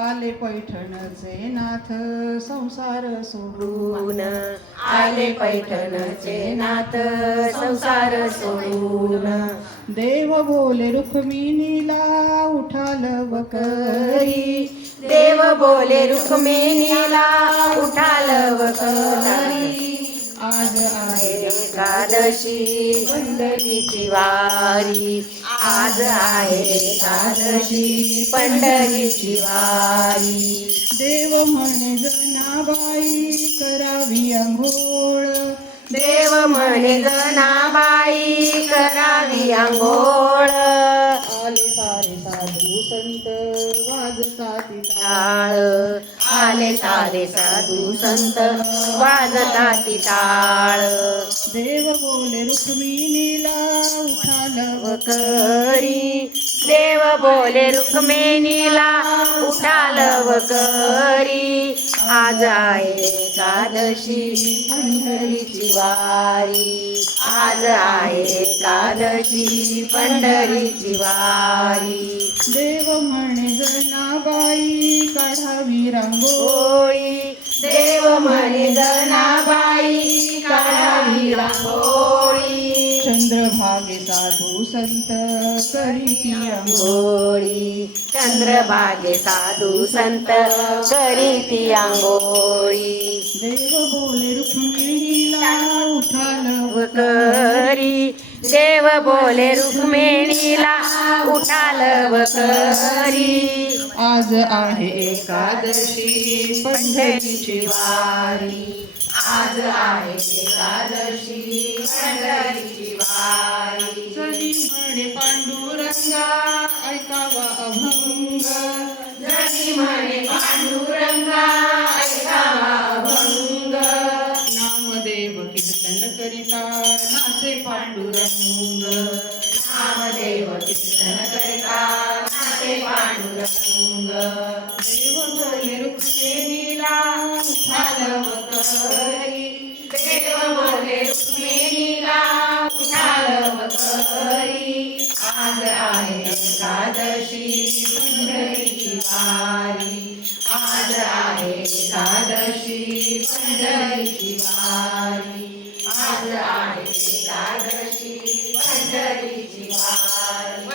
आले पैठणचे नाथ संसार सोडून, आले पैठणचे नाथ संसार सोडून. देव बोले रुक्मिणीला उठाल करी, देव बोले रुक्मिणीला उठालव करी. आज आहे एकादशी पंढरीची वारी, आज आहे एकादशी पंढरीची वारी. देव म्हणे जनाबाई करावी अंघोळ, देव म्हणे जनाबाई करावी अंघोळ. आले सारे साधू संत वाजतात टाळ, आले सारे साधू संत वाजतात टाळ. देव बोले रुक्मिणीला उठाल करी, देव बोले रुक्मिणीला उठालव करी. आज आहे एकादशी पंढरीची वारी, आज आहे एकादशी पंढरीची वारी. देव म्हणे जनाबाई काढावी रांगोळी, होळी, देव म्हणे जनाबाई काढावी रांगोळी. चंद्रभागे साधू संत करीती अंघोळी, चंद्रभागे साधू संत करीती अंघोळी. देव बोले रुक्मिणीला उठाल करी, देव बोले रुक्मिणीला उठालव करी. आज आहे एकादशी पंढरीची वारी, आज आहे एकादशी पंढरीची वारी. जरी म्हणे पांडुरंगा ऐकावा अभंग, जरी म्हणे पांडुरंगा ऐकावा अभंग. नामदेव कीर्तन करिता नाचे पांडुरंग, नामदेव कीर्तन करिता नाचे पांडुरंग. देव बोले रुक्मिणीला उठालव करी, देव बोले रुक्मिणीला उठालव करी. आज आहे एकादशी पंढरीची वारी, आज आहे एकादशी पंढरीची वारी, आज आहे एकादशी पंढरीची वारी.